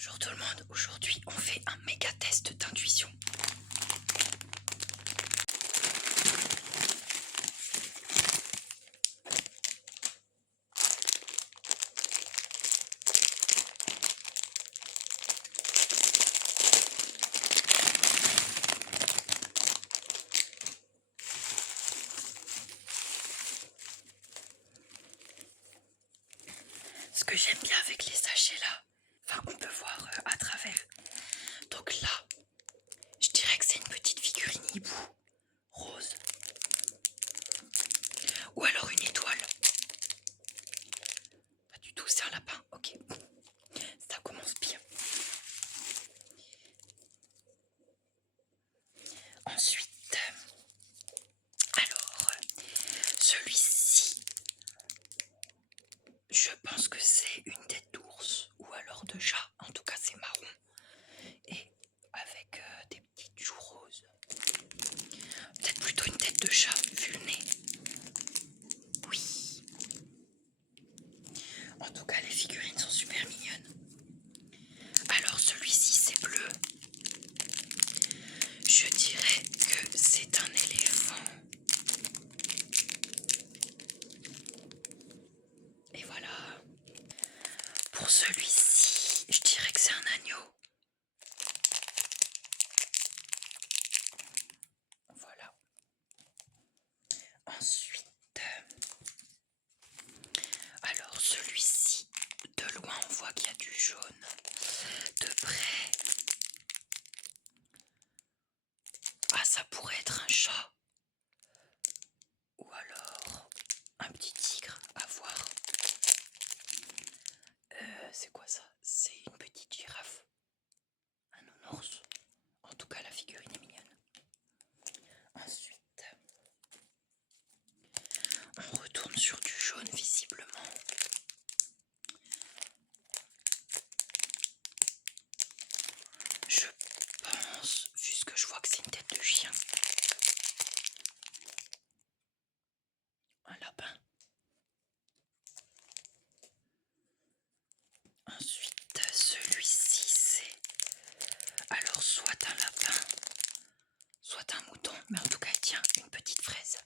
Bonjour tout le monde, aujourd'hui on fait un méga test d'intuition. Ce que j'aime bien avec les sachets là, enfin on peut voir à travers. Donc là, je dirais que c'est une petite figurine hibou rose. Ou alors une étoile. Pas du tout, c'est un lapin, ok. Ça commence bien. Ensuite, alors, celui-ci, je pense que c'est une tête d'ours ou alors de chat. En tout cas, c'est marron et avec des petites joues roses. Peut-être plutôt une tête de chat vu le nez. Oui. En tout cas, les figurines sont super mignonnes. Alors, celui-ci, c'est bleu. Je dirais que c'est un éléphant. Et voilà. Pour celui-ci, je dirais que c'est un agneau. Voilà. Ensuite, alors celui-ci, de loin on voit qu'il y a du jaune. De près, ah ça pourrait être un chat. Ou alors un petit tigre, à voir. C'est quoi ça? C'est une petite girafe. Un nounours. En tout cas, la figurine est mignonne. Ensuite, on retourne sur du jaune visiblement. Je pense, vu ce que je vois, que c'est une tête de chien. Un lapin. Ensuite, celui-ci, c'est alors soit un lapin, soit un mouton, mais en tout cas, il tient une petite fraise.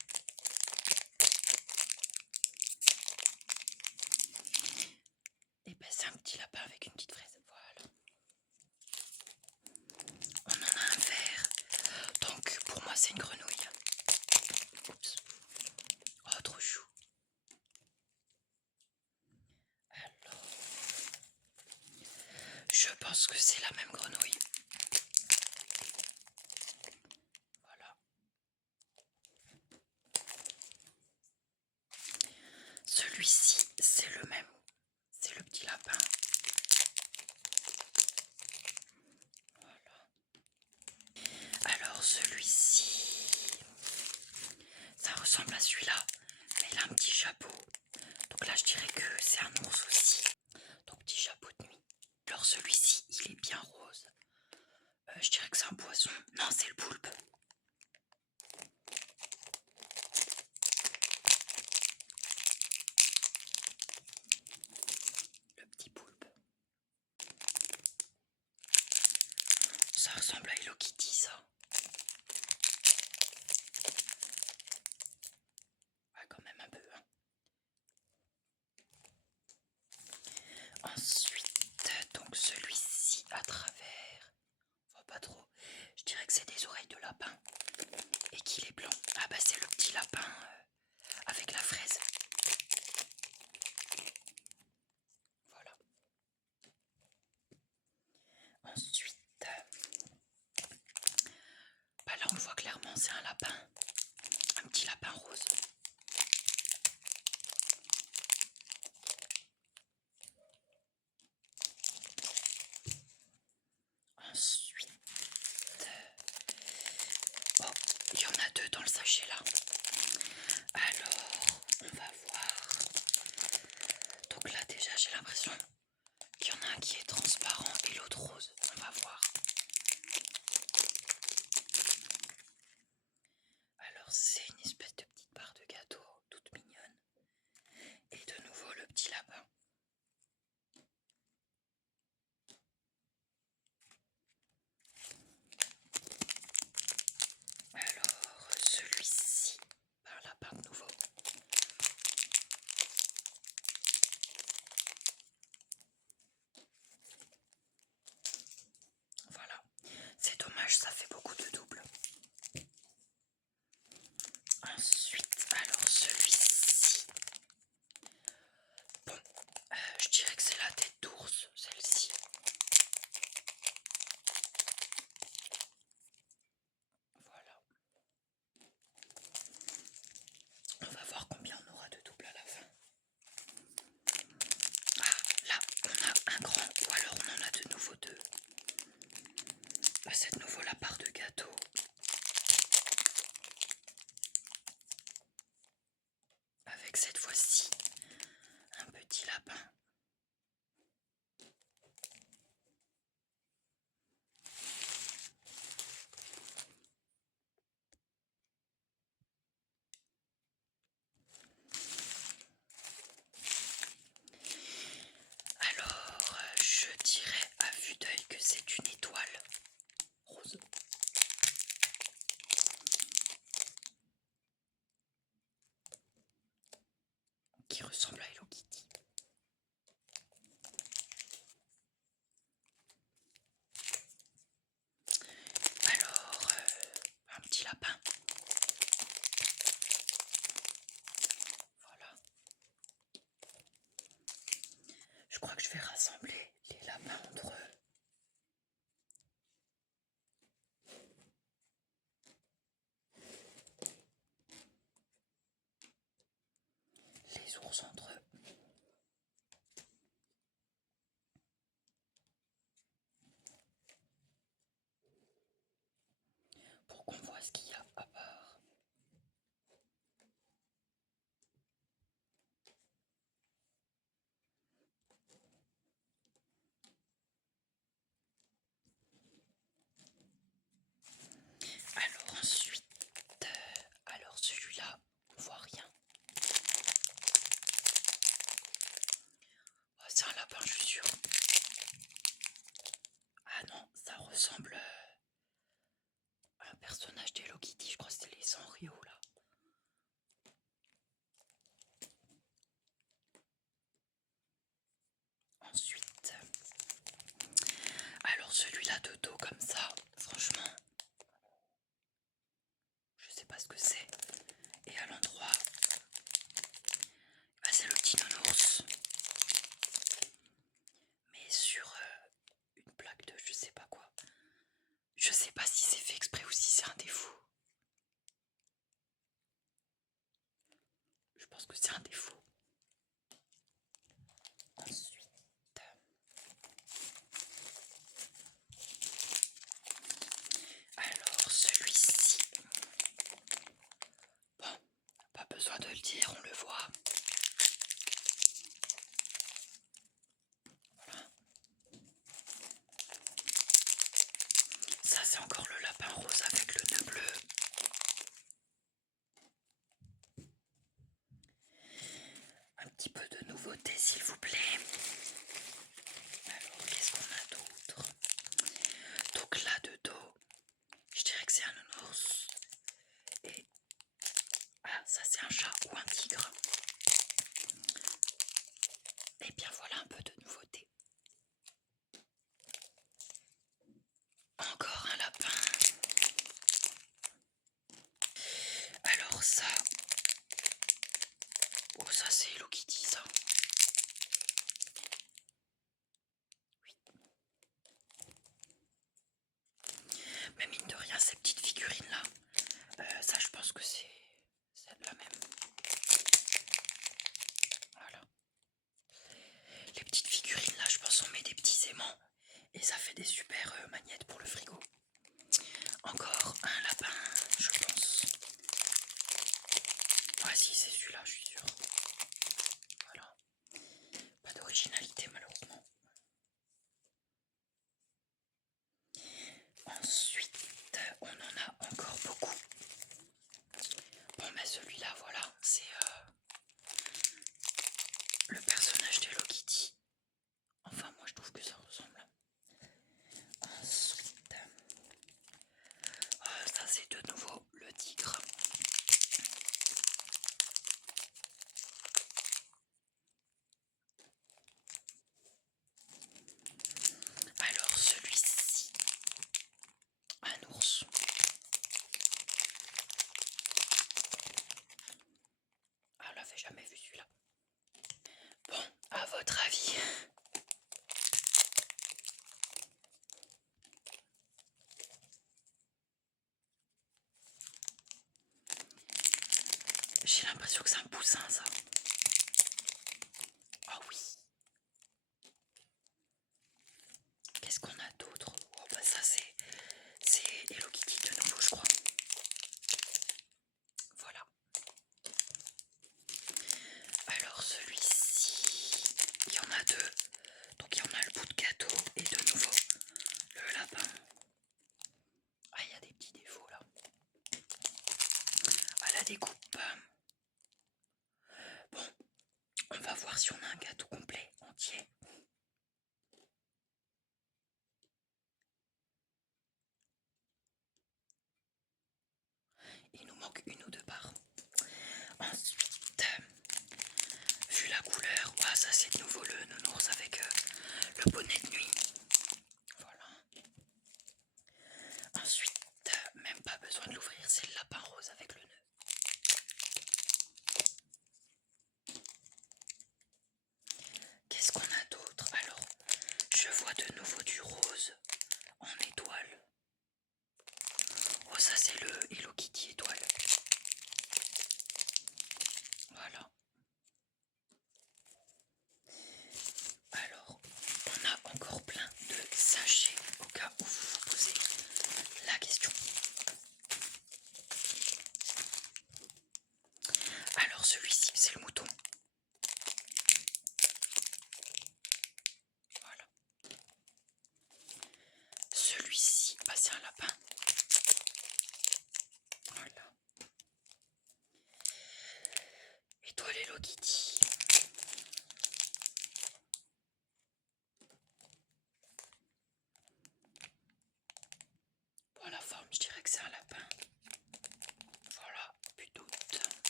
Et ben, c'est un petit lapin avec une petite fraise. Voilà. On en a un vert. Donc, pour moi, c'est une grenouille. Oups. Oh, trop chou. Alors, je pense que c'est la même grenouille. Voilà. Celui-ci, c'est le même. C'est le petit lapin. Voilà. Alors, celui-ci, ça ressemble à celui-là, mais il a un petit chapeau. Donc là, je dirais que c'est un ours aussi. Donc, petit chapeau de nuit. Alors, celui-ci, il est bien rose. Je dirais que c'est un poisson. Non, c'est le poulpe. Le petit poulpe. Ça ressemble à Hello Kitty, ça. Ouais, quand même un peu, hein. Ensuite, donc celui-ci à travers, on voit pas trop. Je dirais que c'est des oreilles de lapin et qu'il est blanc. Ah bah c'est le petit lapin avec la fraise. Voilà. Ensuite, bah là on le voit clairement, c'est un lapin, un petit lapin rose. Ensuite, oh, il y en a deux dans le sachet là. Alors, on va voir. Donc là déjà j'ai l'impression qu'il y en a un qui est transparent et l'autre rose. On va voir. Alors c'est une espèce de petite barre de gâteau toute mignonne. Et de nouveau le petit lapin. vais rassembler les lapins entre eux. Les ours entre eux. Pour qu'on voit ce qu'il y a à part. Alors ensuite, alors celui-là, on voit rien. Oh, c'est un lapin, je suis sûre. Ah non, ça ressemble à un personnage d'Hello Kitty, je crois que c'était les Sanrio là. Ensuite, alors celui-là de dos comme ça, franchement, je sais pas ce que c'est. Et à l'endroit, bah, c'est le petit nounours. Mais sur une plaque de je sais pas quoi. Je sais pas si c'est fait exprès ou si c'est un défaut. Je pense que c'est un défaut. Ensuite, alors celui-ci, bon, pas besoin de le dire, on le voit. Voilà. Ça c'est encore le lapin rose avec le nœud bleu. Un petit peu de nouveauté s'il vous plaît. Alors qu'est-ce qu'on a d'autre? Donc là de dos, je dirais que c'est un nounours. Et ah, ça c'est un chat ou un tigre. Et bien voilà un peu de nouveauté. Encore un lapin. Alors ça, oh ça c'est Hello Kitty ça. Oui. Mais mine de rien ces petites figurines là, ça je pense que c'est celle-là même. Voilà. Les petites figurines là, je pense on met des petits aimants et ça fait des super magnettes pour le frigo. Encore un lapin, je pense. Ah si, c'est celui-là, je suis sûre. Voilà. Pas d'originalité malheureusement. Ensuite, on en a encore beaucoup. Bon, mais celui-là, voilà, c'est le personnage d'Hello Kitty. Enfin, moi je trouve que ça ressemble. Ensuite, ça c'est de nouveau le tigre. Alors celui-ci, un ours. Ah, on l'avait jamais vu celui-là. Bon, à votre avis, j'ai l'impression que c'est un poussin ça. Ah oui. Qu'est-ce qu'on a d'autre? Oh bah ça c'est Hello Kitty de nouveau je crois. Voilà. Alors celui-ci, il y en a deux. Donc il y en a le bout de gâteau et de nouveau le lapin. Ah, il y a des petits défauts là. À la découpe. Bon, on va voir si on a un gâteau complet, entier. Il nous manque une ou deux parts. Ensuite, vu la couleur, ouais, ça c'est de nouveau le nounours avec le bonnet de nuit. Voilà. Ensuite, même pas besoin de l'ouvrir, c'est le lapin rose avec le nœud. Qu'est-ce qu'on a d'autre? Alors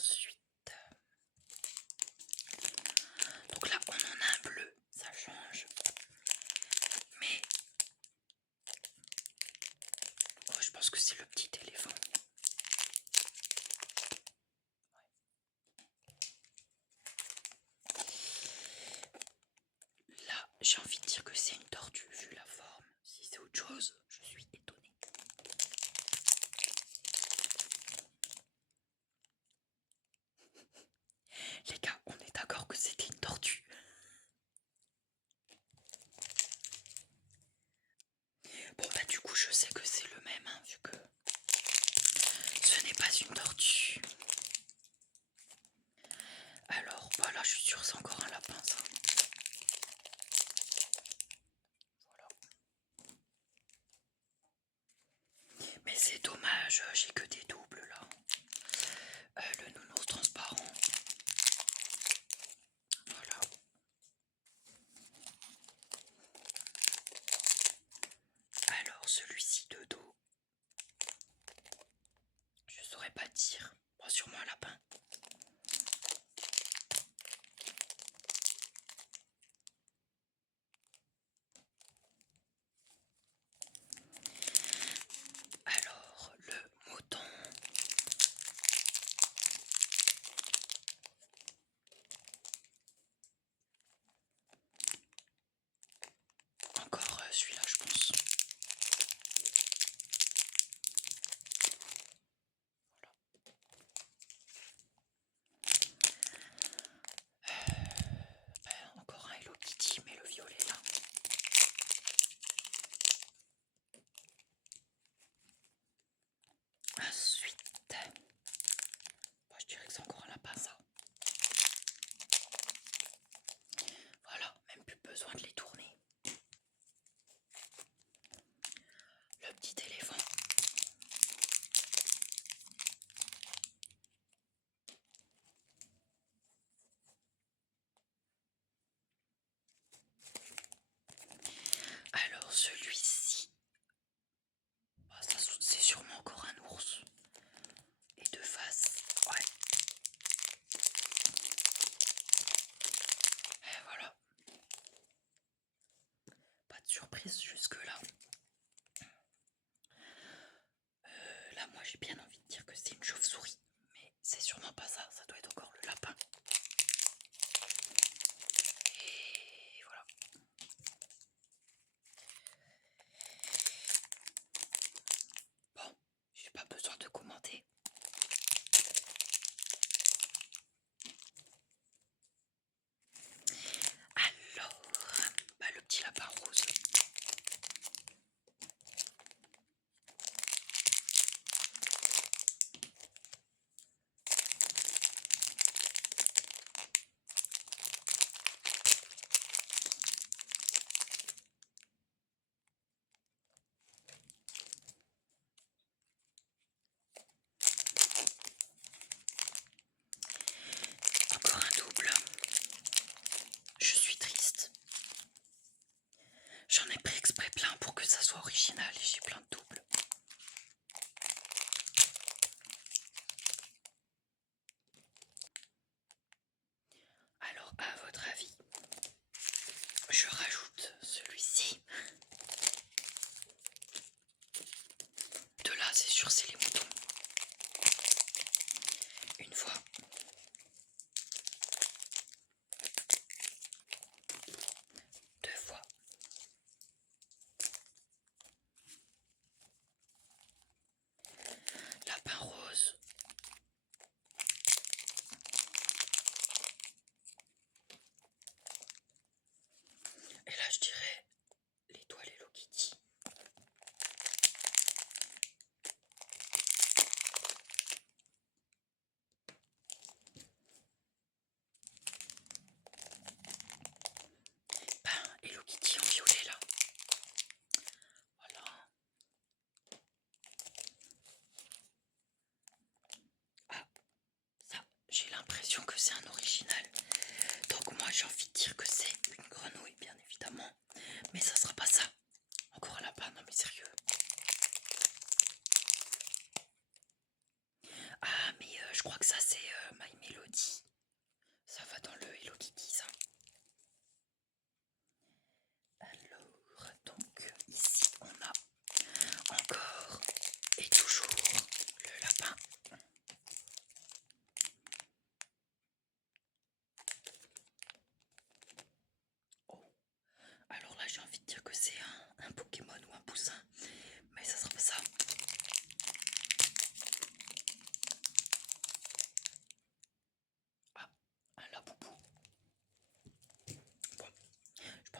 Ensuite, donc là on en a un bleu, ça change. Mais oh, je pense que c'est le petit éléphant. Là, j'ai envie de dire que c'est une tortue vu la forme. Si c'est autre chose, je suis étonnée. Les gars, on est d'accord que c'était une tortue. Bon bah du coup je sais que c'est le même hein, vu que ce n'est pas une tortue. Alors voilà, je suis sûre que c'est encore un lapin ça. Voilà. Mais c'est dommage, j'ai que des doubles là. Le nounours transparent. Voilà. Alors celui-ci de dos. Je saurais pas dire. Bon, sûrement un lapin. Alors le mouton. Encore celui-là je pense. Encore un Hello Kitty mais le violet là. Ensuite, bon, je dirais que c'est encore un lapin ça. Voilà, même plus besoin de les tourner. Le petit éléphant. Alors celui-ci, bah, c'est sûrement encore un ours. Et de face, ouais. Et voilà. Pas de surprise jusque là. Là moi j'ai bien envie de dire que c'est une chauve-souris. Mais c'est sûrement pas ça, ça doit être encore le lapin. Et voilà. Bon, j'ai pas besoin de commenter. Alors, bah, le petit lapin rose. Encore un double. Je suis triste. J'en ai pris exprès plein pour que ça soit original et j'ai plein de doubles. Alors, à votre avis, je rajoute celui-ci. De là, c'est sûr, c'est les moutons. Une fois. Deux fois. Lapin rose. Et là, je dirais l'étoile Hello Kitty. Ben, Hello Kitty en violet là. Voilà. Ah, ça, j'ai l'impression que c'est un original. Donc moi j'ai envie de dire que c'est une grenouille bien évidemment. Mais ça sera pas ça. Encore un lapin, non mais sérieux. Ah mais je crois que ça c'est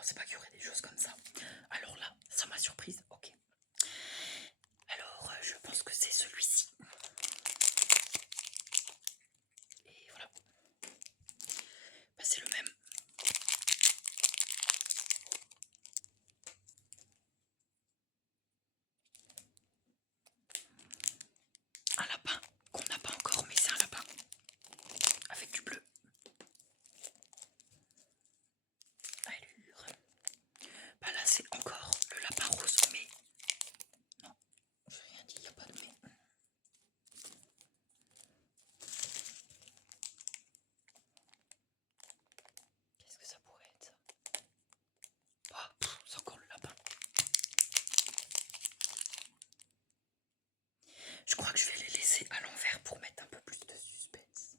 pensais pas qu'il y aurait des choses comme ça. Alors là, ça m'a surprise. Ok. Alors, je pense que c'est celui-ci. Et voilà. Bah, c'est le même. Un lapin qu'on n'a pas encore, mais c'est un lapin avec du bleu. Allure. Bah là, c'est encore le lapin rose, mais non, j'ai rien dit, il n'y a pas de mais. Qu'est-ce que ça pourrait être ça? Ah, c'est encore le lapin. Je crois que je vais les laisser à l'envers pour mettre un peu plus de suspense.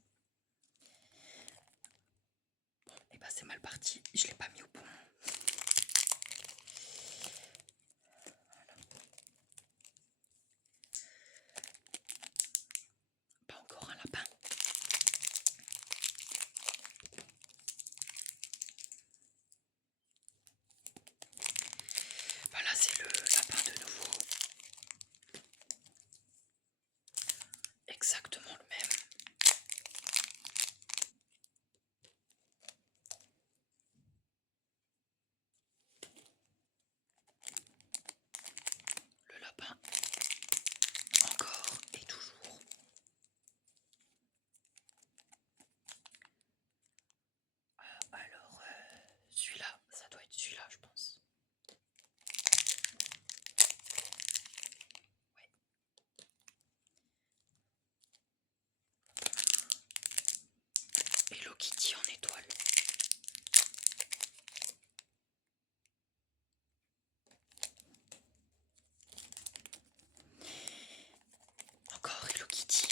Bon, et bah c'est mal parti, je l'ai pas mis au bon. Voilà. Pas encore un lapin. Voilà, c'est le lapin de nouveau. Exactement le même. Le lapin, encore et toujours. Alors, celui-là, ça doit être celui-là, je pense. Ouais. Hello Kitty en étoile. Encore Hello Kitty.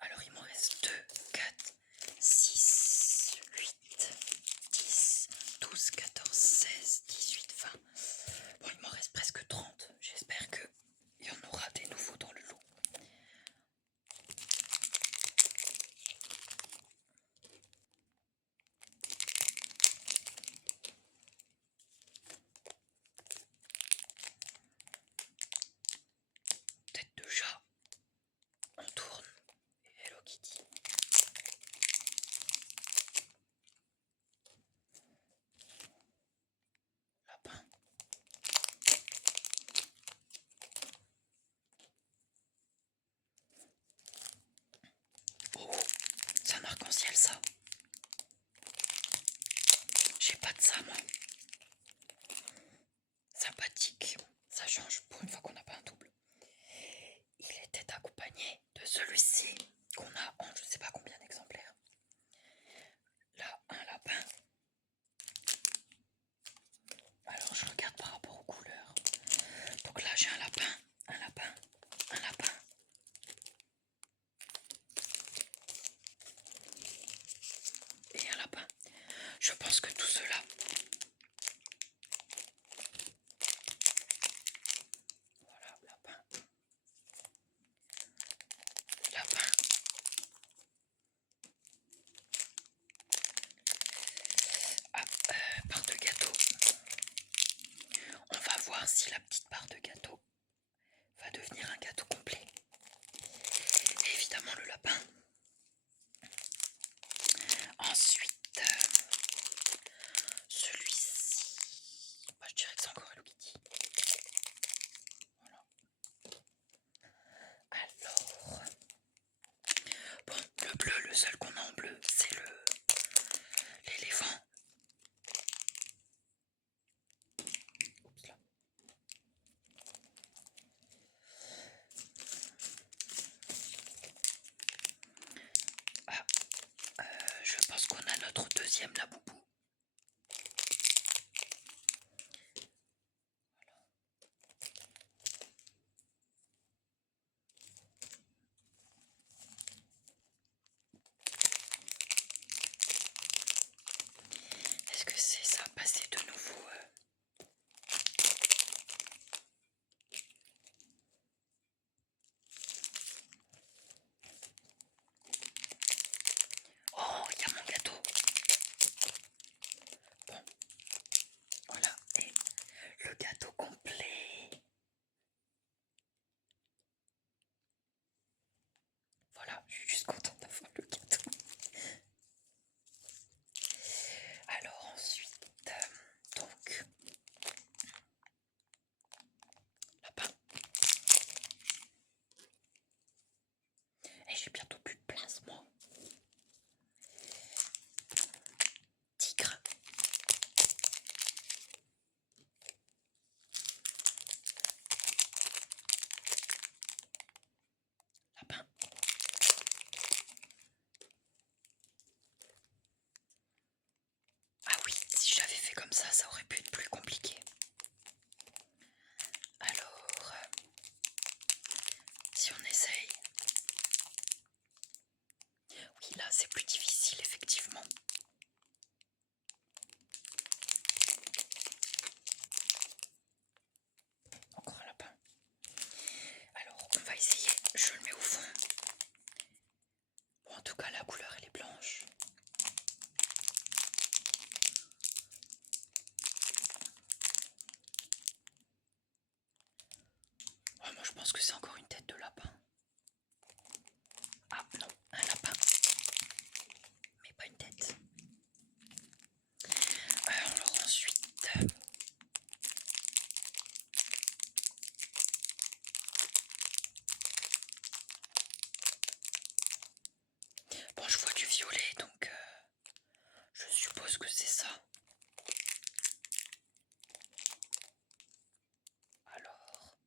Alors il m'en reste 2, 4, 6, 8, 10, 12, 14, 16, 18, 20. Bon, il m'en reste presque 30. J'espère qu'il y en aura des nouveaux dans le lot. Tête de chat. On tourne. Hello Kitty. Lapin. Oh, c'est un arc-en-ciel ça. J'ai pas de ça moi. Sympathique. Ça change pour une fois qu'on n'a pas un double. Il était accompagné de celui-ci qu'on a en je sais pas combien d'exemplaires. Là, un lapin. Alors je regarde par rapport aux couleurs. Donc là j'ai un lapin, un lapin, un lapin. Et un lapin. Je pense que tout cela. Voilà, lapin. Lapin. Ah, part de gâteau. On va voir si la petite part de gâteau va devenir un gâteau complet. Et évidemment le lapin. Ensuite, celui-ci. Bah, je dirais que c'est encore Hello Kitty. Voilà. Alors, bon, le bleu, le seul qu'on a en bleu, c'est l'éléphant. Oups là. Ah, je pense qu'on a notre deuxième Laboubou. Est-ce que c'est c'est plus difficile, effectivement. Encore un lapin. Alors, on va essayer. Je le mets au fond. Bon, en tout cas, la couleur, elle est blanche. Oh, moi, je pense que c'est encore une tête de lapin. Ah, non, un lapin. Mais pas une tête. Alors ensuite... Bon, je vois du violet, donc je suppose que c'est ça. Alors...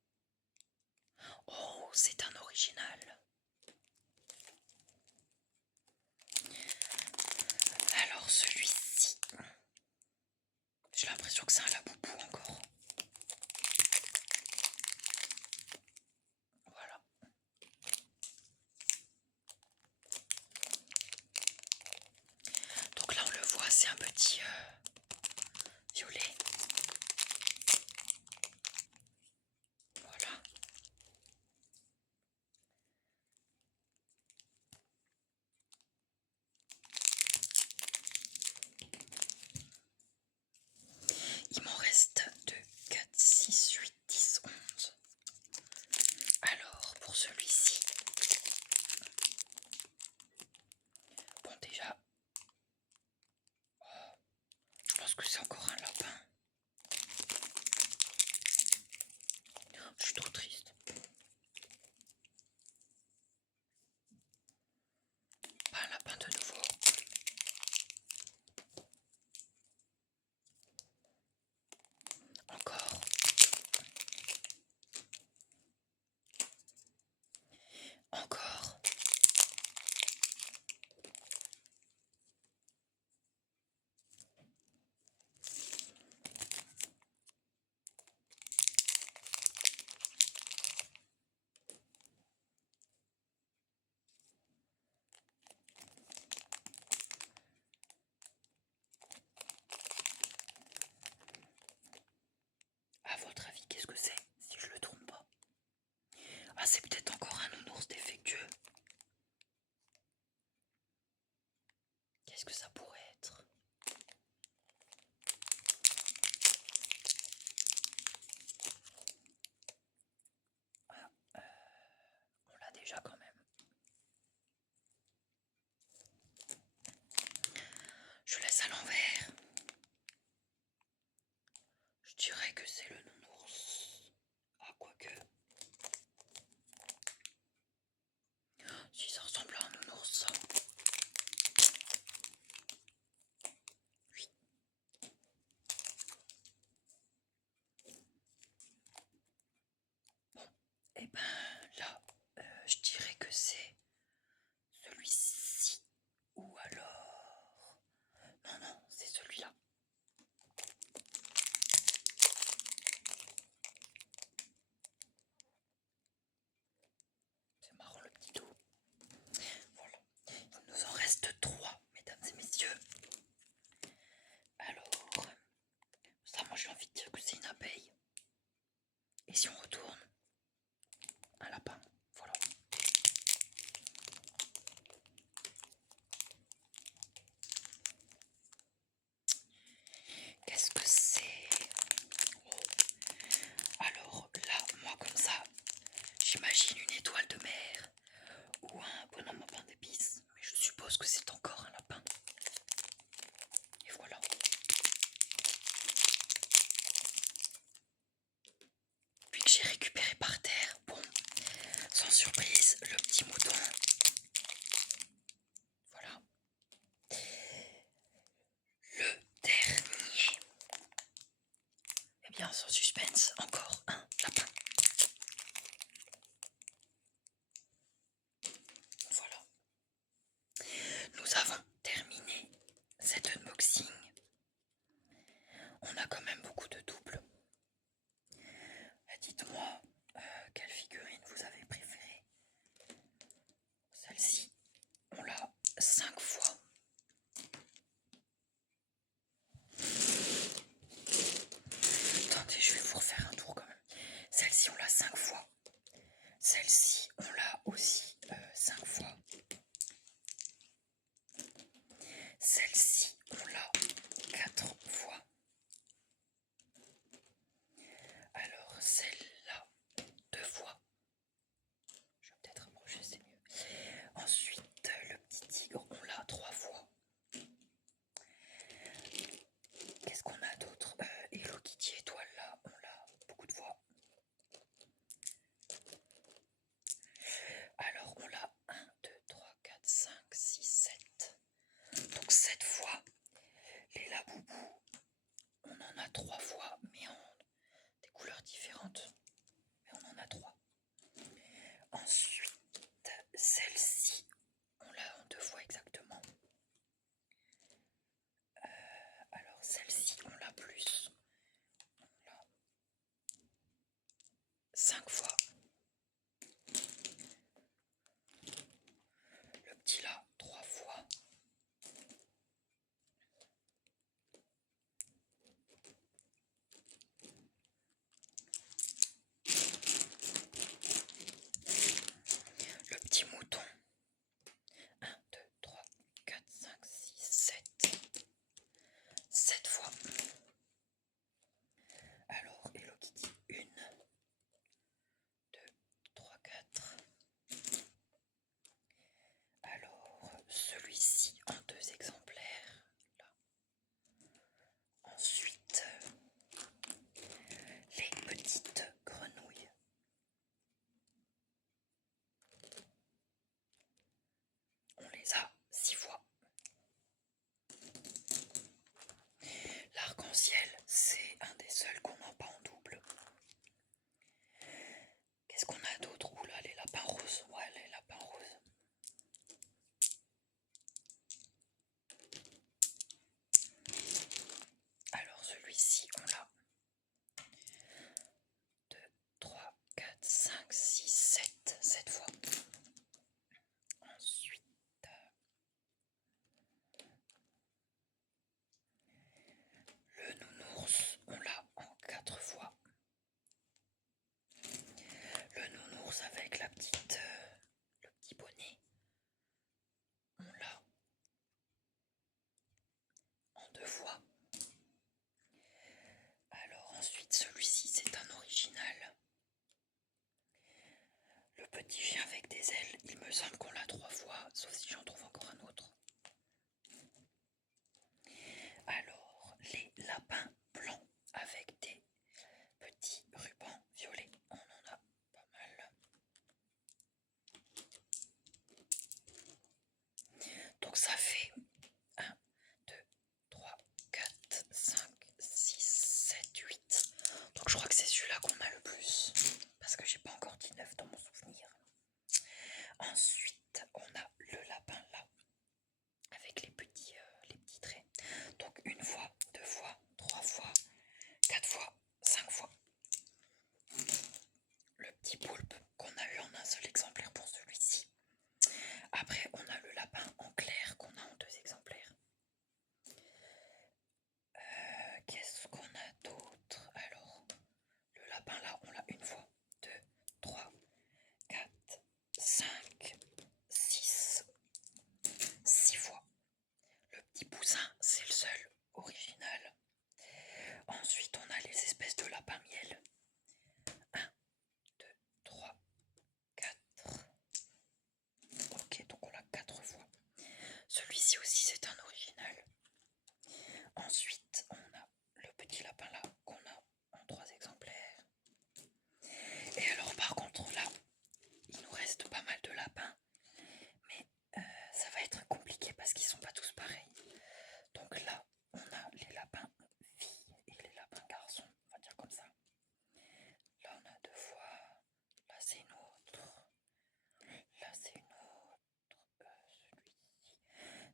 Oh, c'est un original. Alors celui-ci... J'ai l'impression que c'est un laboubou encore. Voilà. Donc là on le voit, c'est un petit violet. Voilà. Il m'en reste 2, 4, 6, 8, 10, 11. Alors pour celui-ci... Bon déjà... Oh, je pense que c'est encore un lapin. Je suis trop triste. Pas un lapin de nouveau. Encore. Encore. À votre avis, qu'est-ce que c'est si je le tourne pas? Ah, c'est peut-être encore un nounours défectueux. Qu'est-ce que ça pourrait être? Ah, on l'a déjà quand même. Je laisse à l'envers. Je dirais que c'est le nounours. Ah, quoique. Si ça ressemble à un nounours, ça. celle-ci, on l'a 4 fois. Alors celle-là, 2 fois. Je vais peut-être rapprocher, c'est mieux. Ensuite, le petit tigre, on l'a 3 fois. Qu'est-ce qu'on a d'autre? Hello Kitty étoile, là, on l'a beaucoup de fois. Alors on l'a 1, 2, 3, 4, 5, 6, 7. Donc 7 fois. Les Laboubou, on en a 3 fois, mais en des couleurs différentes. Mais on en a 3. Ensuite, celle-ci, on l'a en 2 fois exactement. Alors celle-ci, on l'a plus. On l'a 5 fois. Le petit là, 3 fois. Le petit mouton. 1, 2, 3, 4, 5, 6, 7. 7 fois. Alors, Hello Kitty, 1, 2, 3, 4. Alors, celui-ci en 2 exemplaires. Là. Ensuite, les petites grenouilles. On les a 6 fois. L'arc-en-ciel, c'est un des seuls qu'on n'a pas en double. Qu'est-ce qu'on a d'autre? Oula, les lapins roses. Ouais, les lapins roses. Alors celui-ci, on l'a 2, 3, 4, 5, 6, 7. 7 fois. Ensuite, le nounours, on l'a en 4 fois. Le nounours avec la petite, le petit bonnet, on l'a en 2 fois. Alors ensuite, celui-ci, c'est un original. Le petit chien avec des ailes, il me semble qu'on l'a 3 fois, sauf si j'en trouve encore un autre. Alors, les lapins blancs avec des petits rubans violets, on en a pas mal. Donc ça fait 1, 2, 3, 4, 5, 6, 7, 8. Donc je crois que c'est celui-là qu'on a le plus. Parce que j'ai pas encore dit 9 dans mon souvenir. Ensuite, on a le lapin là. Avec les petits traits. Donc 1 fois, 2 fois, 3 fois, 4 fois, 5 fois. Le petit poulpe qu'on a eu en un seul exemplaire pour celui-ci. Après, on a le lapin en clair qu'on a en 2 exemplaires. Qu'est-ce qu'on a d'autre? Alors, le lapin là, on l'a 1 fois, 2, 3, 4, 5, 6. 6 fois. Le petit poussin, c'est le seul original. Ensuite, on a les espèces de lapin miel. 1, 2, 3, 4. Ok, donc on l'a 4 fois. Celui-ci aussi, c'est un original. Ensuite, on a le petit lapin là qu'on a en 3 exemplaires. Et alors, par contre, là, il nous reste pas mal de lapins. Mais ça va être compliqué parce qu'ils sont pas tous pareils. Donc là, on a les lapins filles et les lapins garçons, on va dire comme ça. Là, on a 2 fois. Là, c'est une autre. Là, c'est une autre. Celui-ci,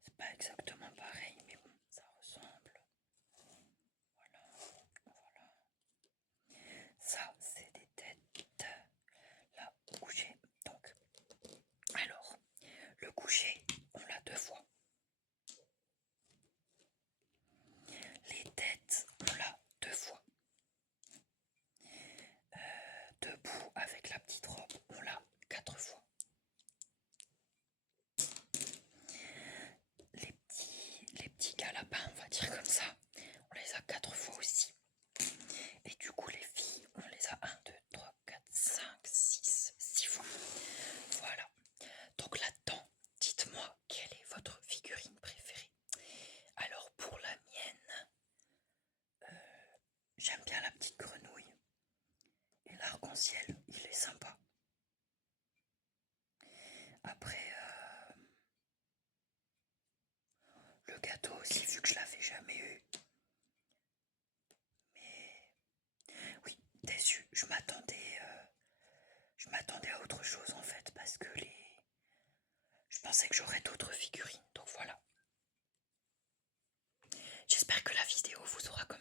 c'est pas exactement pareil, mais bon, ça ressemble. Voilà, voilà. Ça, c'est des têtes. Là, coucher. Donc, alors, le coucher, on l'a 2 fois. je m'attendais à autre chose en fait, parce que je pensais que j'aurais d'autres figurines, donc voilà. J'espère que la vidéo vous aura quand